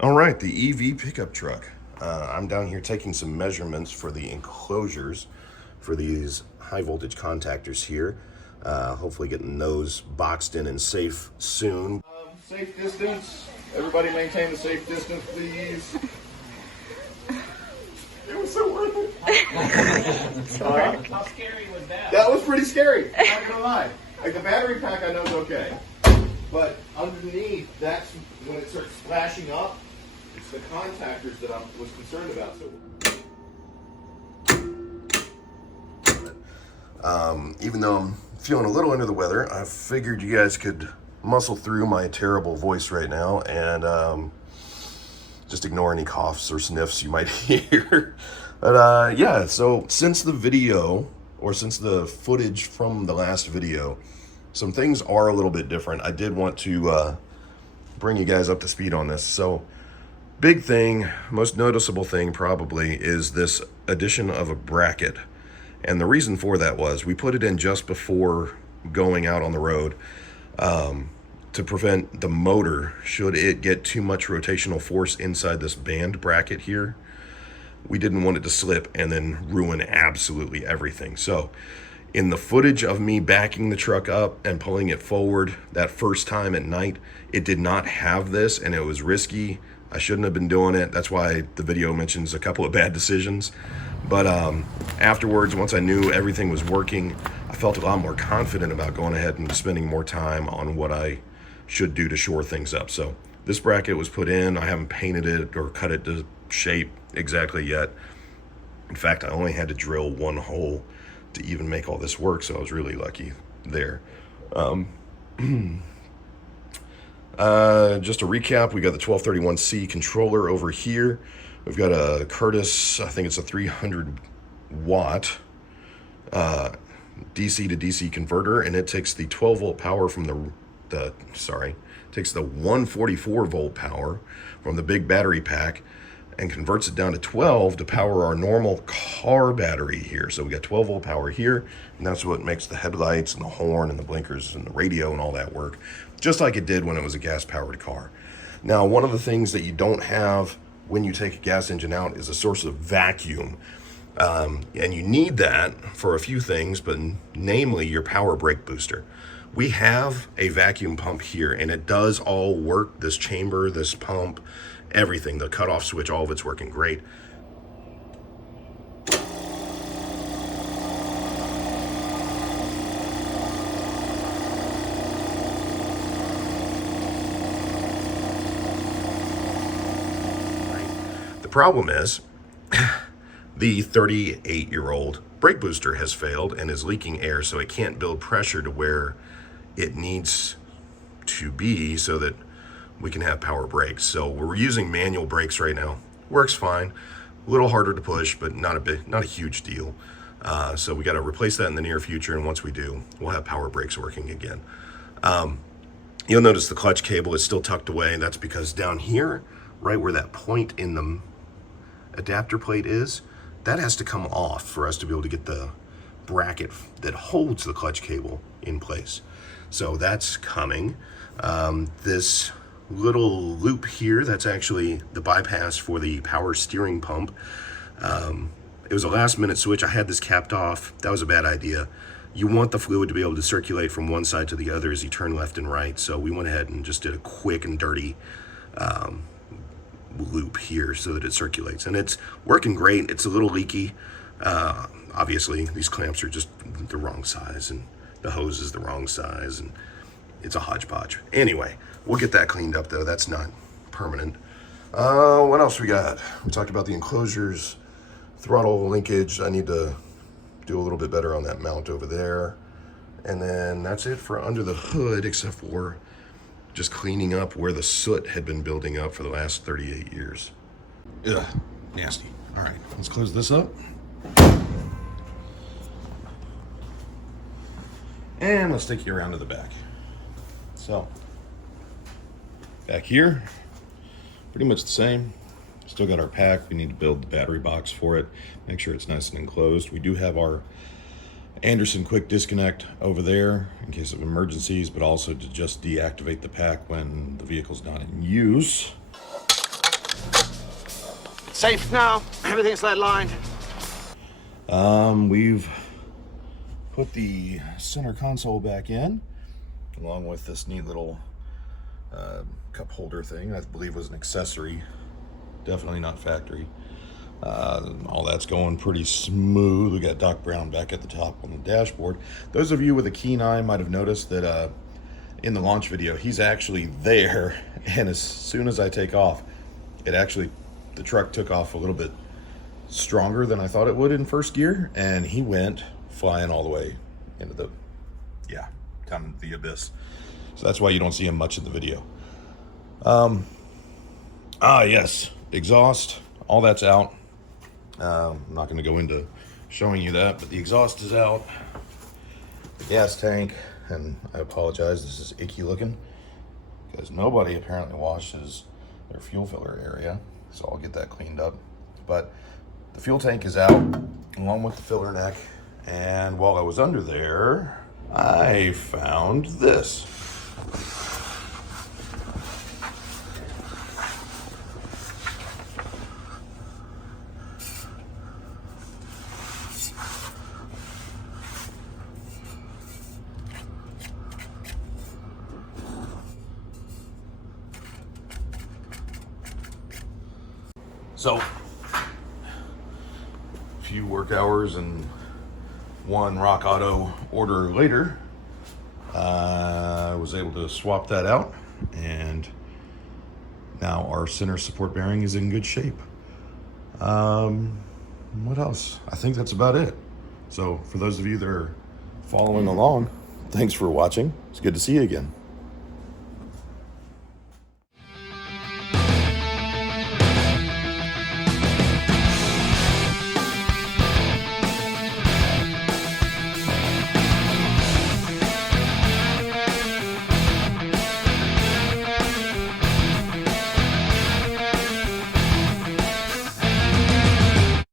All right, the EV pickup truck. I'm down here taking some measurements for the enclosures for these high voltage contactors here. Hopefully getting those boxed in and safe soon. Safe distance. Everybody maintain the safe distance, please. It was so worth it. How scary was that? That was pretty scary. I'm not gonna lie. Like the battery pack, I know is okay, but underneath, that's when it starts flashing up. It's the contactors that I was concerned about. So. Even though I'm feeling a little under the weather, I figured you guys could muscle through my terrible voice right now and just ignore any coughs or sniffs you might hear. But yeah, so since the video, or since the footage from the last video, some things are a little bit different. I did want to bring you guys up to speed on this. So big thing, most noticeable thing probably, is this addition of a bracket. And the reason for that was we put it in just before going out on the road to prevent the motor, should it get too much rotational force inside this band bracket here. We didn't want it to slip and then ruin absolutely everything. So in the footage of me backing the truck up and pulling it forward that first time at night, it did not have this and it was risky. I shouldn't have been doing it. That's why the video mentions a couple of bad decisions. But afterwards, once I knew everything was working, I felt a lot more confident about going ahead and spending more time on what I should do to shore things up. So this bracket was put in. I haven't painted it or cut it to shape exactly yet. In fact, I only had to drill one hole to even make all this work, so I was really lucky there. Just a recap, we got the 1231C controller over here. We've got a Curtis, I think it's a 300 watt DC to DC converter, and it takes the 12 volt power from takes the 144 volt power from the big battery pack and converts it down to 12 to power our normal car battery here. So we got 12 volt power here, and that's what makes the headlights and the horn and the blinkers and the radio and all that work, just like it did when it was a gas powered car. Now, one of the things that you don't have when you take a gas engine out is a source of vacuum. And you need that for a few things, but namely your power brake booster. We have a vacuum pump here, and it does all work. This chamber, this pump, everything, the cutoff switch, all of it's working great. The problem is the 38-year-old brake booster has failed and is leaking air, so it can't build pressure to where it needs to be so that we can have power brakes. So we're using manual brakes right now. Works fine. A little harder to push, but not a huge deal. So we got to replace that in the near future, and once we do, we'll have power brakes working again. You'll notice the clutch cable is still tucked away, and that's because down here, right where that point in the adapter plate is, that has to come off for us to be able to get the bracket that holds the clutch cable in place. So that's coming. This little loop here, that's actually the bypass for the power steering pump. It was a last minute switch. I had this capped off. That was a bad idea. You want the fluid to be able to circulate from one side to the other as you turn left and right. So we went ahead and just did a quick and dirty loop here so that it circulates, and it's working great. It's a little leaky. Obviously these clamps are just the wrong size, and the hose is the wrong size, and it's a hodgepodge. Anyway, we'll get that cleaned up though. That's not permanent. What else we got? We talked about the enclosures, throttle linkage. I need to do a little bit better on that mount over there, and then that's it for under the hood, except for just cleaning up where the soot had been building up for the last 38 years. Ugh, nasty. All right, let's close this up. And let's take you around to the back. So, back here, pretty much the same. Still got our pack. We need to build the battery box for it, make sure it's nice and enclosed. We do have our Anderson quick disconnect over there in case of emergencies, but also to just deactivate the pack when the vehicle's not in use. Safe now. Everything's lead lined. We've put the center console back in, along with this neat little cup holder thing. I believe was an accessory, definitely not factory. All that's going pretty smooth. We got Doc Brown back at the top on the dashboard. Those of you with a keen eye might have noticed that in the launch video, he's actually there, and as soon as I take off, the truck took off a little bit stronger than I thought it would in first gear, and he went flying all the way into down into the abyss. So that's why you don't see him much in the video. Yes, exhaust, all that's out. I'm not going to go into showing you that, but the exhaust is out. The gas tank, and I apologize, this is icky looking because nobody apparently washes their fuel filler area, so I'll get that cleaned up. But the fuel tank is out along with the filler neck, and while I was under there, I found this. So, a few work hours and one Rock Auto order later, I was able to swap that out, and now our center support bearing is in good shape. What else? I think that's about it. So, for those of you that are following along, thanks for watching. It's good to see you again.